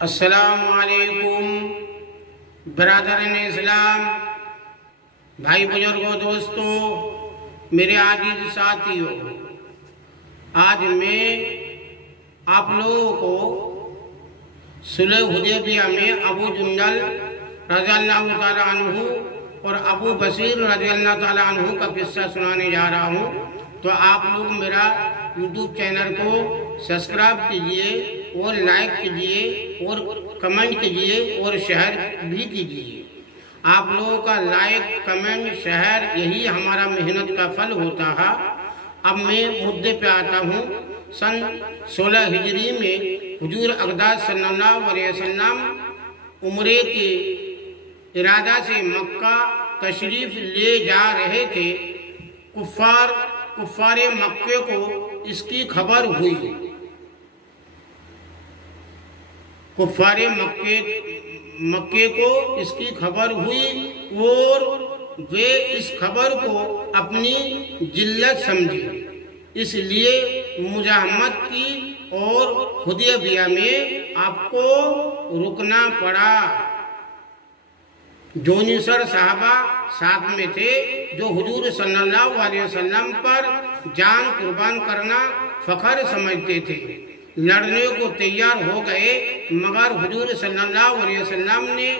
السلام علیکم برادران اسلام، بھائی بزرگوں، دوستوں، میرے عزیز ساتھیوں، آج میں آپ لوگوں کو صلح حدیبیہ میں ابو جندل رضی اللہ تعالیٰ عنہ اور ابو بصیر رضی اللہ تعالیٰ عنہ کا قصہ سنانے جا رہا ہوں۔ تو آپ لوگ میرا یوٹیوب چینل کو سبسکرائب کیجئے اور لائک کیجئے اور کمنٹ کیجئے اور شیئر بھی کیجئے۔ آپ لوگوں کا لائک، کمنٹ، شیئر یہی ہمارا محنت کا پھل ہوتا ہے۔ اب میں مدعے پہ آتا ہوں۔ سن 16 ہجری میں حضور اقدس صلی اللہ علیہ وسلم عمرے کے ارادہ سے مکہ تشریف لے جا رہے تھے۔ کفار مکے کو اس کی خبر ہوئی۔ کفار مکے کو اس کی خبر ہوئی اور وہ اس خبر کو اپنی ذلت سمجھے، اس لیے مزاحمت کی اور حدیبیہ میں آپ کو رکنا پڑا۔ جونیسر صحابہ ساتھ میں تھے جو حضور صلی اللہ علیہ وسلم پر جان قربان کرنا فخر سمجھتے تھے، لڑنے کو تیار ہو گئے، مگر حضور صلی اللہ علیہ وسلم نے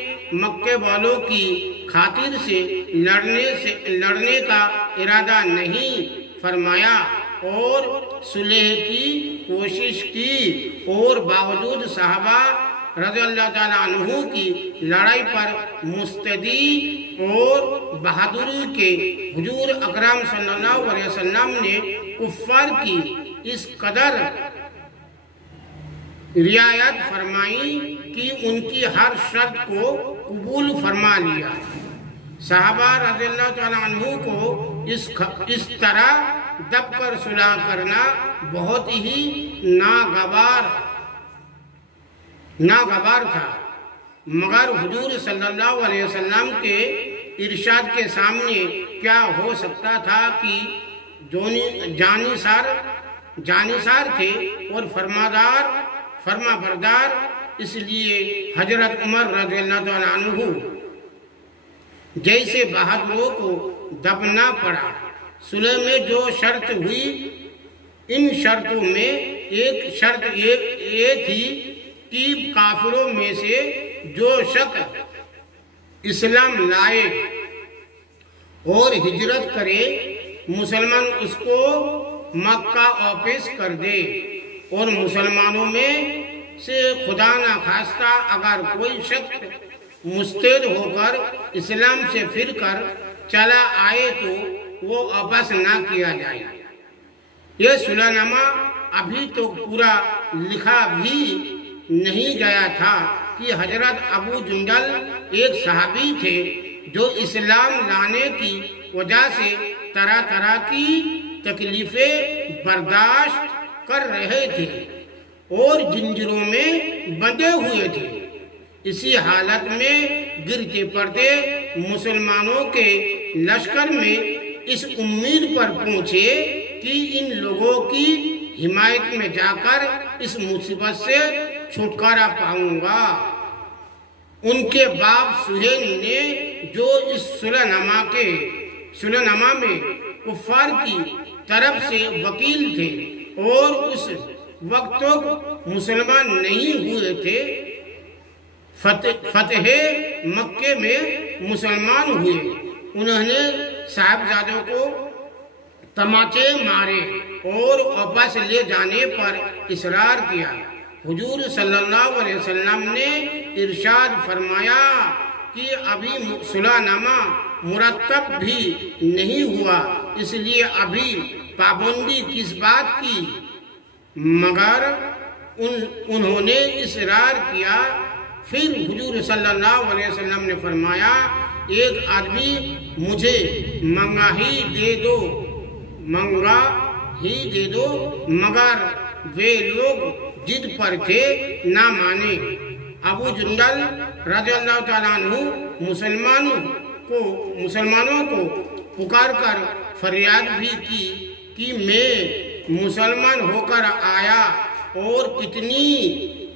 مکے والوں کی خاطر سے لڑنے کا ارادہ نہیں فرمایا اور صلح کی کوشش کی، اور باوجود صحابہ رضی اللہ تعالیٰ عنہ کی لڑائی پر مستعدی اور بہادری کے حضور اکرم صلی اللہ علیہ وسلم نے کفار کی اس قدر رعایت فرمائی کہ ان کی ہر شرط کو قبول فرما لیا۔ صحابہ رضی اللہ تعالیٰ عنہ کو اس طرح دب کر صلح کرنا بہت ہی ناگوار تھا، مگر حضور صلی اللہ علیہ وسلم کے ارشاد کے سامنے کیا ہو سکتا تھا کہ جانثار تھے اور فرما بردار، اس لیے حضرت عمر رضی اللہ تعالیٰ عنہ جیسے بہادروں کو دبنا پڑا۔ صلح میں جو شرط ہوئی، ان شرطوں میں ایک شرط یہ تھی کہ کافروں میں سے جو شخص اسلام لائے اور ہجرت کرے، مسلمان اس کو مکہ واپس کر دے، اور مسلمانوں میں سے خدا نخواستہ اگر کوئی شخص مستعد ہو کر اسلام سے پھر کر چلا آئے تو وہ واپس نہ کیا جائے۔ یہ صلح نامہ ابھی تو پورا لکھا بھی نہیں گیا تھا کہ حضرت ابو جندل ایک صحابی تھے جو اسلام لانے کی وجہ سے طرح طرح کی تکلیفیں برداشت کر رہے تھے اور زنجیروں میں بندھے ہوئے تھے۔ اسی حالت میں گرتے پڑتے مسلمانوں کے لشکر میں اس امید پر پہنچے کہ ان لوگوں کی حمایت میں جا کر اس مصیبت سے چھٹکارا پاؤں گا۔ ان کے باپ سہیل نے جو اس صلح نامہ میں کفار کی طرف سے وکیل تھے اور اس وقت تک مسلمان نہیں ہوئے تھے، فتح مکے میں مسلمان ہوئے۔ انہوں نے صاحبزادوں کو تماچے مارے اور واپس لے جانے پر اصرار کیا۔ حضور صلی اللہ علیہ وسلم نے ارشاد فرمایا کہ ابھی صلح نامہ مرتب بھی نہیں ہوا، اس لیے ابھی پابندی کس بات کی؟ مگر انہوں نے اصرار کیا۔ پھر حضور صلی اللہ علیہ وسلم نے فرمایا، ایک آدمی مجھے منگا ہی دے دو، مگر وہ لوگ جد پر تھے، نہ مانے۔ ابو جندل رضی اللہ تعالیٰ عنہ مسلمانوں کو پکار کر فریاد بھی کی کہ میں مسلمان ہو کر آیا اور کتنی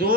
2